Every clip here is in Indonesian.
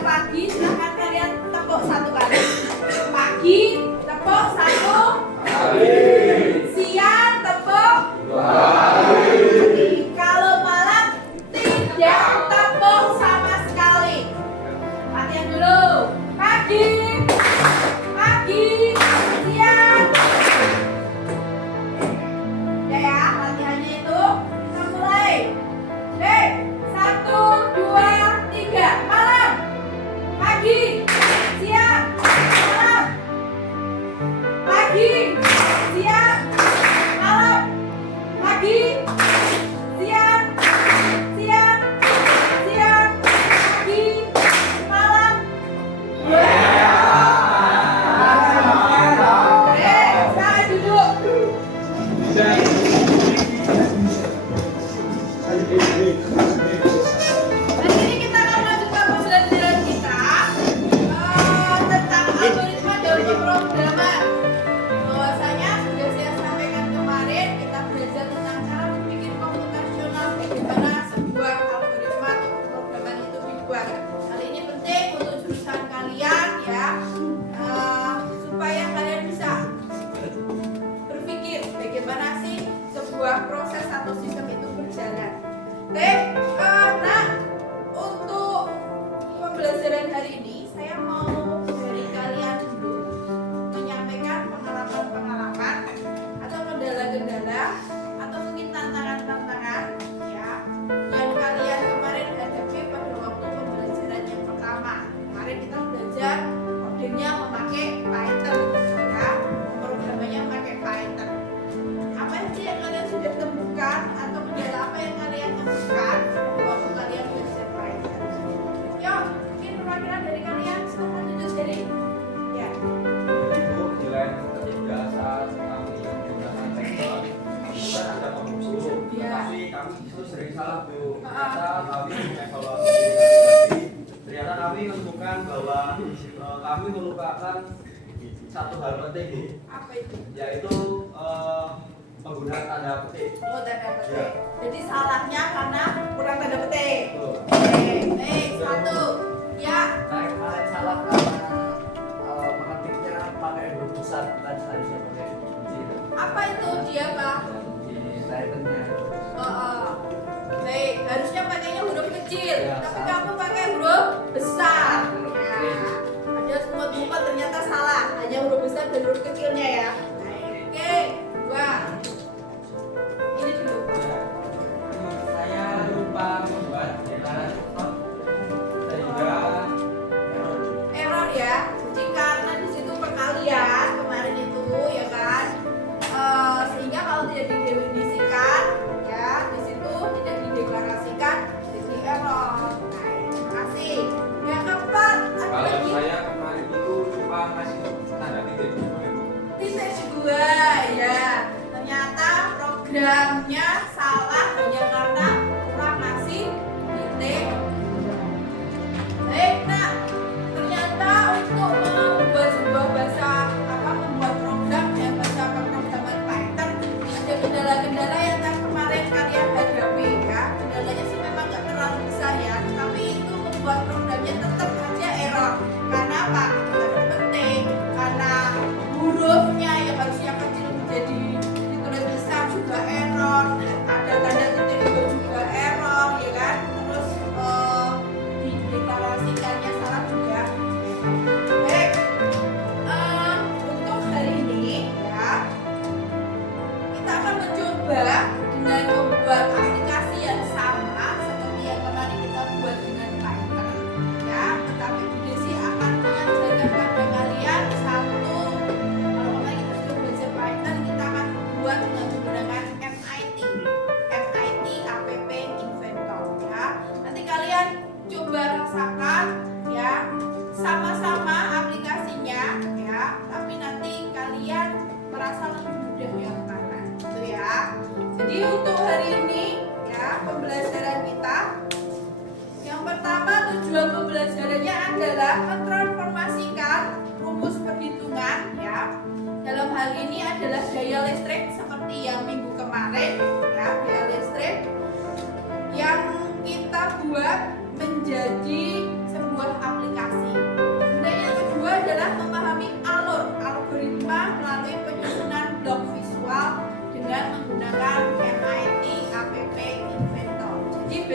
Pagi, silahkan kalian tepuk satu kali. Pagi, tepuk satu kali. Siang, tepuk dua kali. Kalau malam, tidak tepuk sama sekali. Latihan dulu. Pagi, siang. Ya, latihannya itu kita mulai. Dek, 1, 2, 3, malam. Pagi, siang, malam. Pagi, siang, malam. Pagi, siang, pagi, malam. Saya duduk. Dan ini kita akan melanjutkan pembelajaran kita tentang algoritma dalam pemrograman. Bahwasanya sudah saya sampaikan kemarin, kita belajar tentang cara berpikir komputasional, bagaimana sebuah algoritma atau pemrograman itu dibuat. Hal ini penting untuk jurusan kalian ya, supaya kalian bisa berpikir bagaimana sih sebuah proses atau sistem itu berjalan. Baik, nah untuk pembelajaran hari ini saya mau dari kalian dulu menyampaikan pengalaman-pengalaman atau kendala-kendala atau mungkin tantangan-tantangan ya yang kalian kemarin hadapi pada waktu pembelajaran yang pertama. Kemarin kita belajar kodenya memakai Python ya, programnya memakai Python. Apa sih yang kalian sudah temukan atau kendala apa yang kalian temukan waktu kalian belajar Python? Yuk, mungkin perwakilan dari kalian silahkan tunjuk diri. Ya. Itu nilai biasa kami menggunakan sektor bukan ada pembuku, tapi kami itu sering salah Bu. Ternyata kami mengevaluasi diri kami sendiri. Ternyata kami menemukan bahwa kami melupakan satu hal penting Bu, Apa itu? yaitu penggunaan tanda petik. Oh, tanda petik. Ya. Jadi salahnya karena kurang tanda petik. Betul. Oke, baik, satu. Ya. Saya kemarin salah karena mengetiknya pakai huruf besar bukan seharusnya pakai huruf kecil. Apa itu dia, Pak? Di Pythonnya. Baik, harusnya pakainya huruf kecil, Ya, tapi salah. kamu pakai huruf besar. Ya. Ada semut-semut ternyata salah, hanya huruf besar dan huruf kecilnya ya. Baik. Oke, dua. Ini dulu. Saya lupa membuat deklarasi not sehingga Error ya. Jadi karena di situ perkalian kemarin itu ya kan, sehingga kalau tidak didefinisikan ya di situ tidak dideklarasikan jadi error.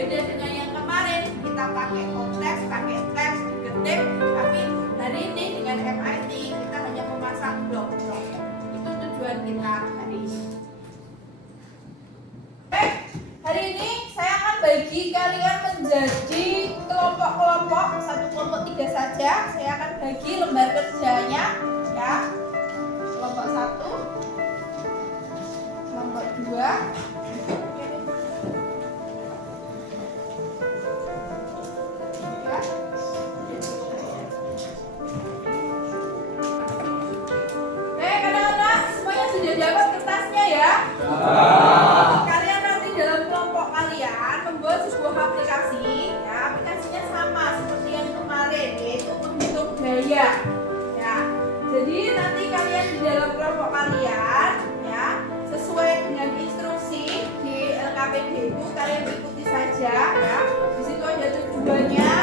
beda dengan yang kemarin kita pakai konteks, pakai teks, diketik, tapi hari ini dengan MIT kita hanya memasang blok-blok. Itu tujuan kita hari ini. Hari ini saya akan bagi kalian menjadi kelompok-kelompok, satu kelompok 3 saja. Saya akan bagi lembar kerjanya, ya. Kelompok 1, kelompok 2. Anak-anak semuanya sudah dapat kertasnya ya? Kalian nanti dalam kelompok kalian membuat sebuah aplikasi, ya, aplikasinya sama seperti yang kemarin, yaitu menghitung gaya. Ya, jadi nanti kalian di dalam kelompok kalian, ya, sesuai dengan instruksi di LKPD itu kalian ikuti saja, ya. Di situ ada tujuannya,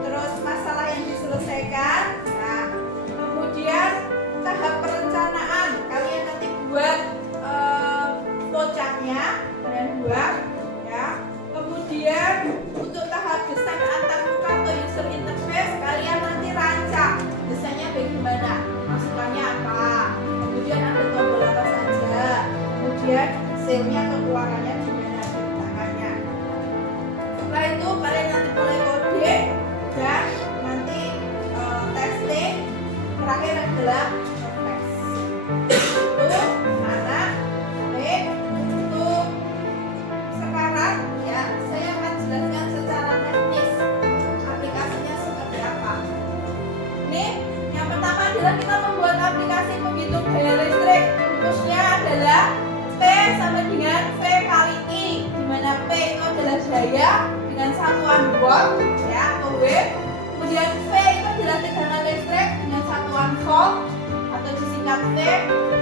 terus masalah yang diselesaikan, ya. Kemudian tahap perencanaan kalian nanti buat flowchartnya, kalian buat, ya. Kemudian untuk tahap desain antarmuka atau user interface kalian nanti rancang desainnya bagaimana, masukannya apa, kemudian ada tombol apa saja, kemudian hasilnya keluarannya gimana ciptaannya. Setelah itu kalian nanti mulai kode dan nanti testing, terakhir adalah tes. Itu anak untuk sekarang, ya, saya akan jelaskan secara teknis aplikasinya seperti apa. Ini yang pertama adalah kita membuat aplikasi menghitung gaya listrik. Rumusnya adalah P sama dengan V kali I, di mana P itu adalah gaya dengan satuan watt, ya, atau W. Kemudian V itu adalah tegangan listrik dengan satuan volt atau disingkat T.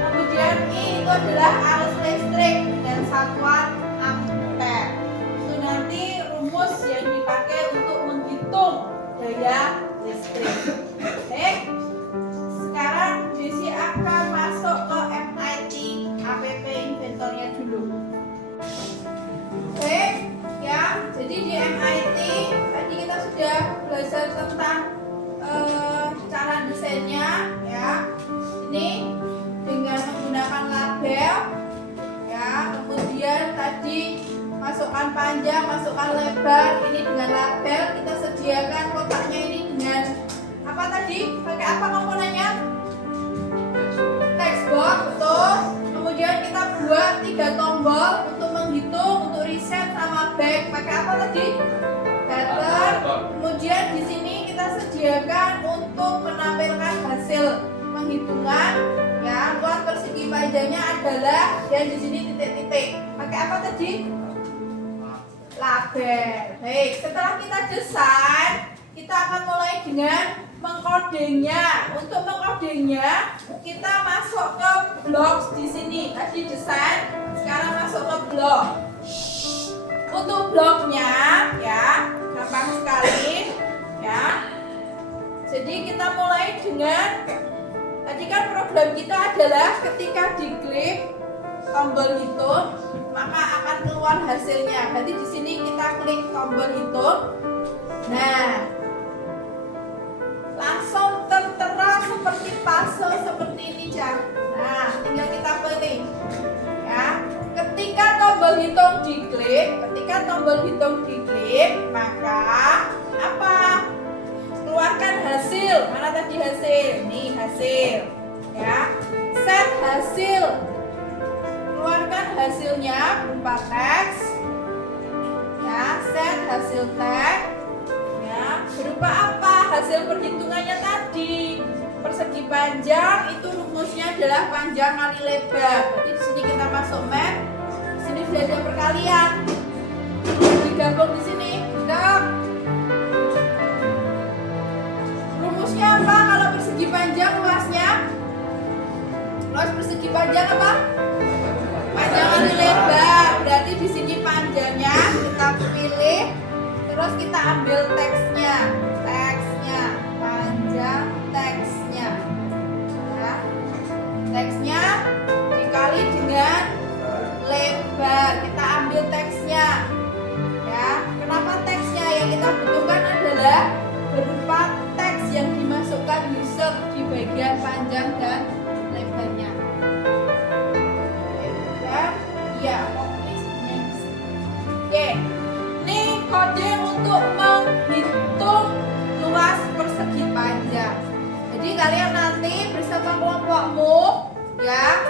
Kemudian I itu adalah arus listrik dengan satuan ampere. Itu nanti rumus yang dipakai untuk menghitung daya listrik. Oke. Sekarang Desi akan masuk ke MIT app inventornya dulu. Oke, ya. Jadi di MIT tadi kita sudah belajar tentang cara desainnya, ya. Ini dengan menggunakan label, ya. Kemudian tadi masukkan panjang, masukkan lebar. Ini dengan label. Kita sediakan kotaknya ini dengan apa tadi? Pakai apa komponennya? Textbox, betul. Kemudian kita buat 3 tombol untuk menghitung, untuk reset sama back. Pakai apa tadi? Pattern. Kemudian di sini kita sediakan untuk menampilkan hasil penghitungan, ya. Luas persegi panjangnya adalah, dan di sini titik-titik. Pakai apa tadi? Label. Baik, setelah kita desain, kita akan mulai dengan mengkodenya. Untuk mengkodenya, kita masuk ke blok di sini. Tadi desain, sekarang masuk ke blok. Untuk bloknya, ya, gampang sekali, ya. Jadi kita mulai dengan, tadi kan program kita adalah ketika diklik tombol hitung, maka akan keluar hasilnya. Jadi di sini kita klik tombol hitung. Nah, langsung tertera seperti puzzle seperti ini, Cak. Nah, tinggal kita pilih, ya. Ketika tombol hitung diklik, maka apa? Keluarkan hasil. Mana tadi hasil? Nih hasil, ya. Set hasil. Keluarkan hasilnya berupa teks, ya. Set hasil teks, ya. Berupa apa? Hasil perhitungannya tadi. Persegi panjang itu rumusnya adalah panjang kali lebar. Jadi di sini kita masuk map. Di sini sudah ada perkalian. Digabung di sini. Stop. Rumusnya apa kalau persegi panjang luasnya? Luas persegi panjang apa? Panjang kali lebar. Berarti di sini panjangnya kita pilih, terus kita ambil teksnya. Panjang teksnya. Ya. Teksnya dikali dengan lebar. Kita ambil teksnya. Ya. Kenapa kalian nanti bersama kelompokmu ya,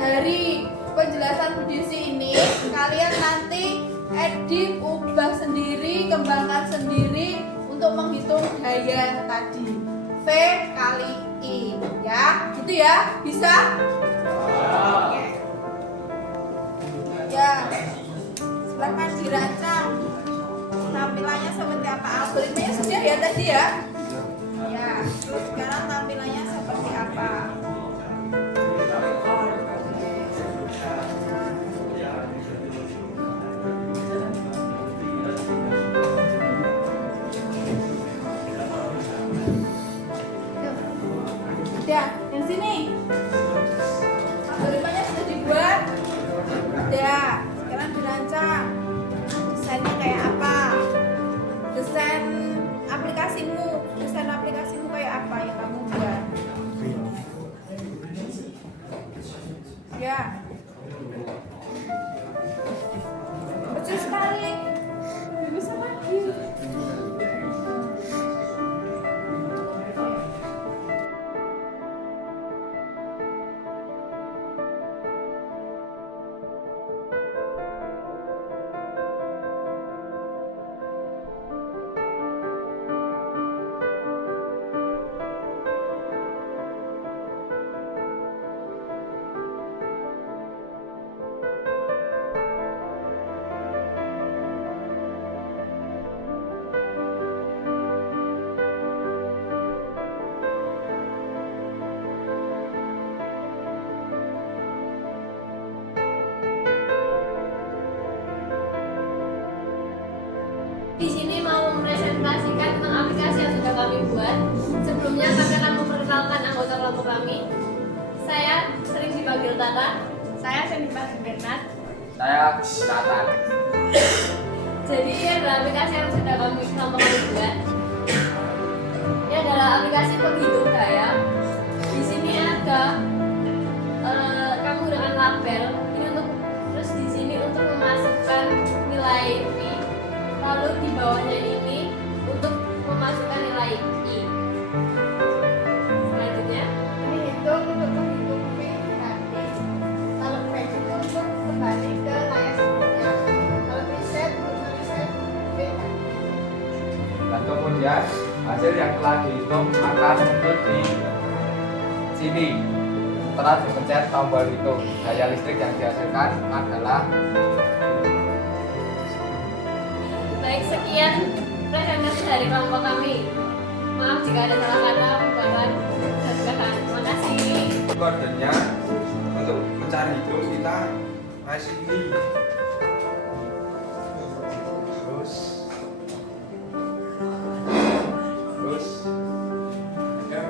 dari penjelasan Bu Desi ini kalian nanti edit, ubah sendiri, kembangkan sendiri untuk menghitung daya tadi. V kali I ya, gitu ya, bisa? Oke. Ya, silakan dirancang tampilannya seperti apa, algoritmanya sudah ya tadi ya. Ya, terus sekarang tampilannya seperti apa? Ya, yang sini. Algoritmanya sudah dibuat. Ya, sekarang dirancang. Desainnya kayak apa? Desain aplikasimu kayak apa yang kamu buat? Ya. Kecil sekali. Gak bisa lagi. Di sini mau mempresentasikan tentang aplikasi yang sudah kami buat. Sebelumnya kami akan memperkenalkan anggota kelompok kami. Saya sering dipanggil Tata. Saya sering dipanggil Bernard. Saya Nathan. Jadi ini adalah aplikasi yang sudah kelompok kami buat. Ini adalah aplikasi penghitung daya. Di sini ada kamu dengan label. Ini untuk terus di sini untuk memasukkan nilai V. Lalu di bawahnya ini untuk memasukkan nilai I. Selanjutnya Ini hitung untuk menghitung V nanti. Kalau back itu untuk kembali ke layar sebelumnya. Kalau reset untuk mereset V nanti. Dan kemudian hasil yang telah dihitung akan muncul di sini. Setelah dipencet tombol hitung, daya listrik yang dihasilkan adalah. baik, sekian presentasi dari kelompok kami. Maaf jika ada salah kata, pembuatan dan kesalahan. Terima kasih. Kodenya untuk mencari hitung kita masih ini. Terus ya.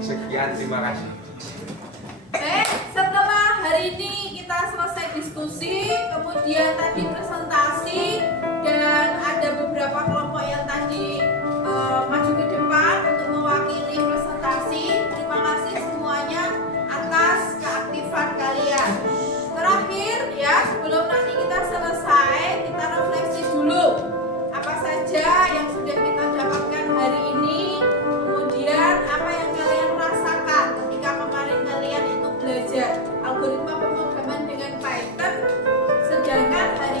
Sekian, terima kasih. Setelah hari ini kita selesai diskusi, kemudian tadi presentasi, dan ada beberapa kelompok yang tadi maju ke depan untuk mewakili presentasi. Terima kasih semuanya atas keaktifan kalian. Terakhir ya, sebelum nanti kita selesai, kita refleksi dulu apa saja yang sudah kita dapatkan hari ini, kemudian apa yang kalian rasakan ketika kemarin kalian itu belajar algoritma pemrograman dengan Python, sedangkan hari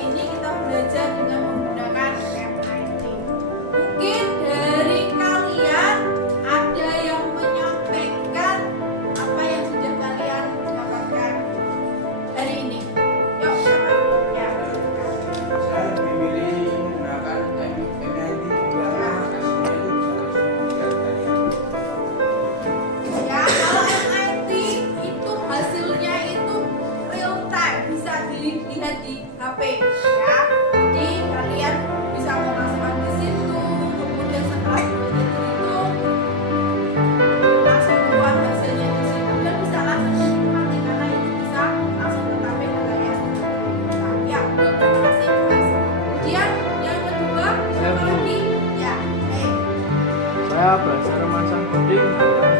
di HP ya. Jadi kalian bisa memasukkan di situ, kemudian setelah itu langsung keluar hasilnya di situ dan bisa langsung dinikmati karena itu bisa langsung tertampil di layar. Nah, ya, terima kasih Mas. Kemudian yang kedua, siapa lagi? Ya, Saya belajar memasang puding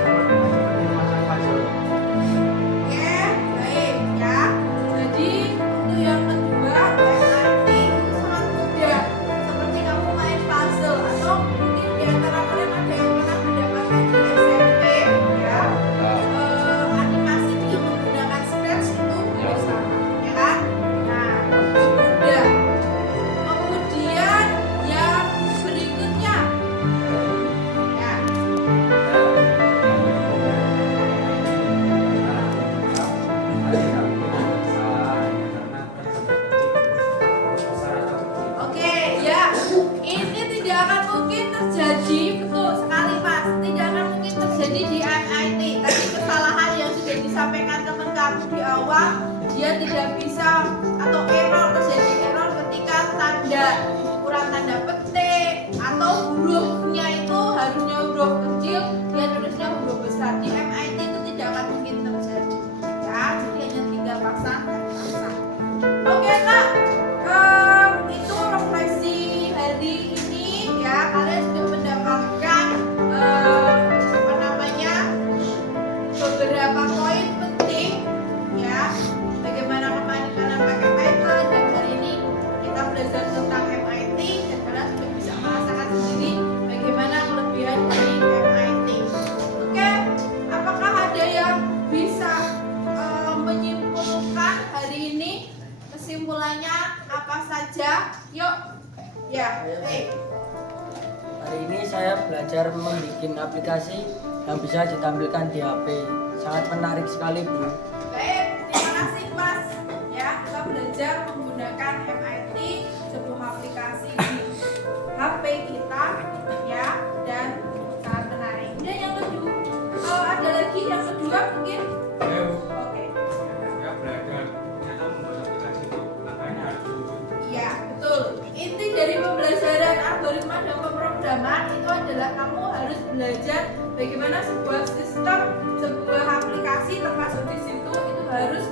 sama dengan memasang puzzle. Oke, baik ya. Jadi untuk yang kedua, MIT itu sangat mudah. Seperti kamu main puzzle atau mungkin di antara kalian ada yang pernah mendapatkan di SMP ya. Animasi dengan menggunakan scratch itu sama, ya kan? Nah, itu mudah. Kemudian yang berikutnya, ya. Oke, ya. Ini tidak akan mungkin terjadi, betul sekali Mas. Tidak akan mungkin terjadi di MIT. Tadi kesalahan yang sudah disampaikan teman kamu di awal, dia tidak bisa atau error, terjadi error ketika tanda kurang tanda petik atau hurufnya itu harusnya huruf kecil, dia tulisnya huruf besar. Di MIT itu tidak akan mungkin terjadi. Ya, jadi hanya tinggal pasang dan pasang. Oke, Kak. Itu refleksi hari ini ya, kalian sudah mendapatkan apa namanya beberapa poin penting ya, bagaimana kemandirian pakai Python, dan hari ini kita belajar tentang MIT dan kalian sudah bisa merasakan sendiri bagaimana kelebihan dari MIT. Oke, apakah ada yang bisa menyimpulkan hari ini? Kesimpulannya apa saja? Yuk. Ya, baik. Hari ini saya belajar membuat aplikasi yang bisa ditampilkan di HP. Sangat menarik sekali, Bu. Baik, terima kasih Mas. Ya, kita belajar menggunakan MIT, sebuah aplikasi di HP kita, ya, dan sangat menarik. Dan yang kedua, ada lagi yang kedua mungkin? Oke. Ya belajar ternyata membuat aplikasi itu langkahnya harus dulu. Iya, betul. Inti dari pembelajaran algoritma dan pemrograman itu adalah kamu harus belajar bagaimana sebuah sistem, sebuah aplikasi termasuk di situ itu harus